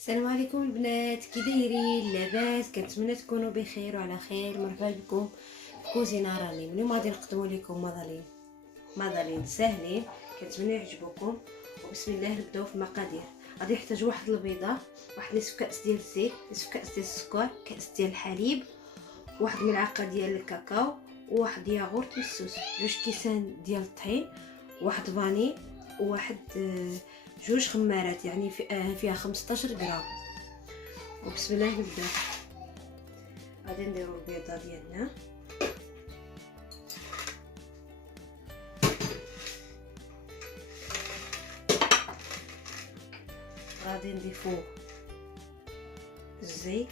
السلام عليكم البنات، كي دايرين؟ لاباس؟ كنتمنى تكونوا بخير وعلى خير. مرحبا بكم في كوزينه راني. اليوم غادي نقدموا لكم مضالين ساهلين، كنتمنى يعجبوكم. وبسم الله نبداو في المقادير. غادي نحتاج واحد البيضه، واحد نصف كاس ديال الزيت، نصف كاس ديال السكر، كاس ديال الحليب، واحد ملعقه ديال الكاكاو، وواحد ياغورت مسوس، 2 كيسان ديال الطحين، واحد فاني، وواحد جوج خمارات، يعني فيها 15 غرام. وبسم الله نبدا. غادي نديرو البيضه ديالنا، غادي نضيفو الزيت،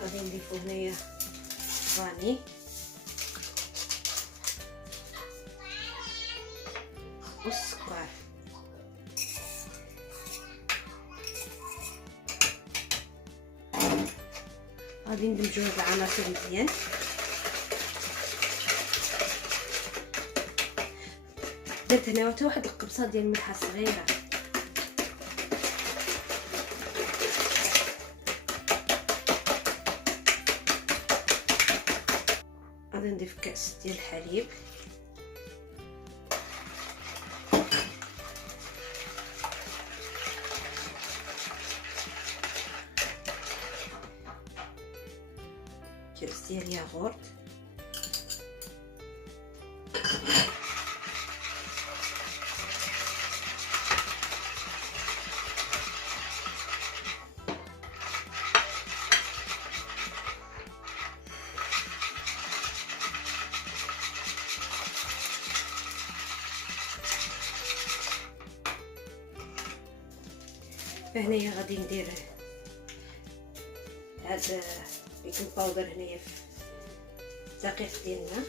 غادي نضيفو هنايا فاني، والسكر، غادي ندمجو هاد العناصر مزيان. درت هنا حتى واحد القبصه ديال الملحه صغيره. غادي نضيف كاس ديال الحليب، كاس ديال الياغورت، فهنايا غادي ندير هاد بيكنج باودر هنايا في الدقيق ديالنا،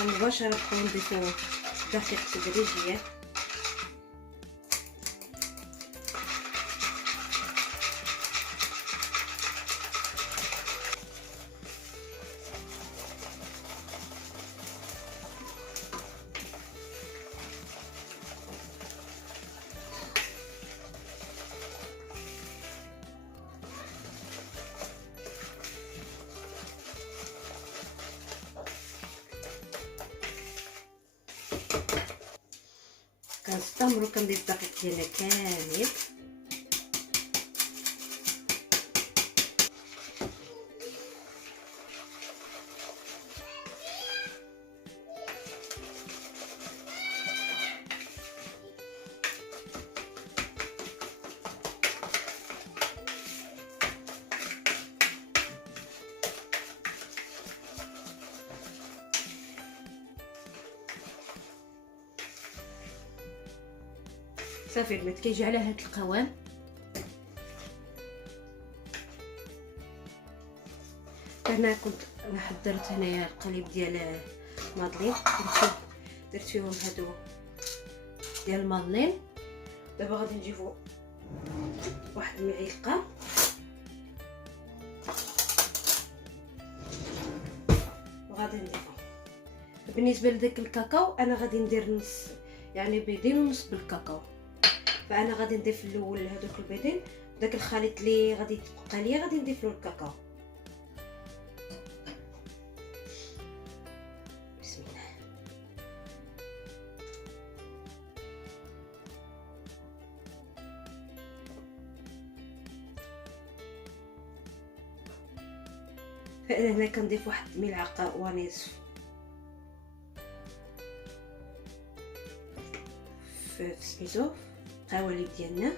ومباشرة نضيفو الدقيق تدريجيا. كنستمرو كنضيف الدقيق ديالنا كامل. صافي البنات، كيجي على هاد القوام. هنا كنت حضرت هنايا القالب ديال المادلين، درت فيهم هادو ديال المادلين. دابا غادي نجيبو واحد المعلقه وغادي نضيفو. بالنسبه لداك الكاكاو انا غادي ندير نص، يعني بيضين ونص بالكاكاو، فانا غادي نضيف الاول هذوك البيضين، داك الخليط اللي غادي يتبقى ليا غادي نضيف له الكاكاو. بسم الله. فانا هنا كنضيف واحد ملعقه ونصف في سميتو القوالب ديالنا،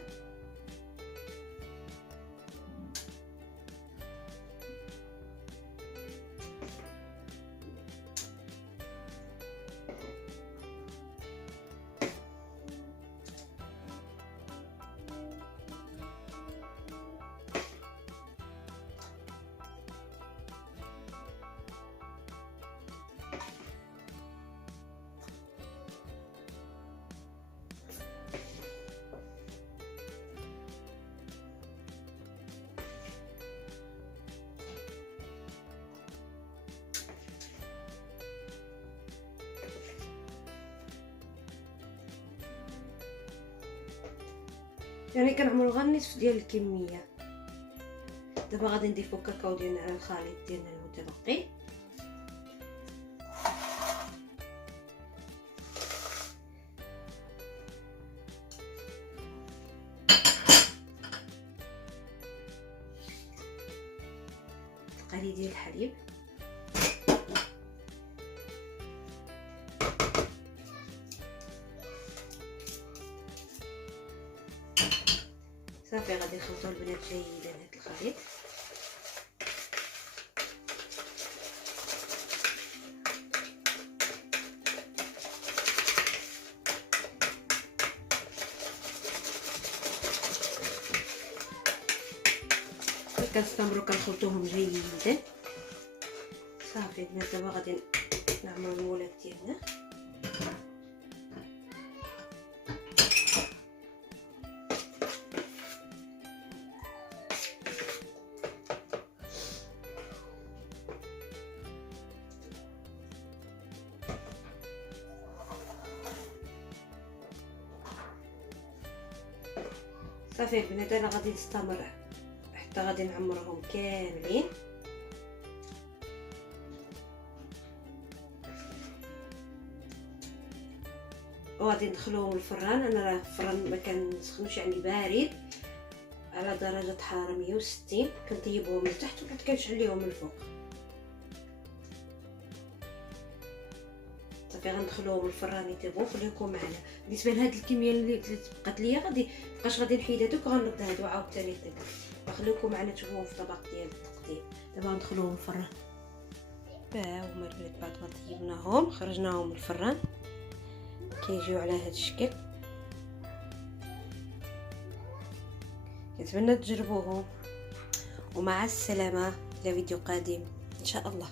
يعني كنعملو غير النصف ديال الكميه. دابا غادي نضيفو الكاكاو ديالنا على الخليط ديالنا المتبقي. القليل ديال الحليب، صافي غادي نخلطو البنات جيدا هاد الخليط. كنستمروا كنخلطوهم جيدا. صافي البنات دابا غادي نعملوا المولات ديالنا. صافي البنات انا غادي نستمر حتى غادي نعمرهم كاملين. وغادي ندخلوهم الفران. انا راه الفران ما كنسخنوش يعني بارد على درجه حراره 160. كنطيبهم من تحت وبعد كنشعليهم من الفوق. صافي غندخلوهم الفران يطيبوا. خليكم معنا. بالنسبه لهاد الكميه اللي بقات ليا غادي غادي نحيد هادوك وغنرد هادو عاوتاني يطيبوا. فخليكم معنا تشوفوهم في طبق ديال التقديم. دابا غندخلوهم الفران. هما البنات بعد ما طيبناهم خرجناهم من الفران كيجيو على هاد الشكل. كنتمنى تجربوهم ومع السلامه الى فيديو قادم ان شاء الله.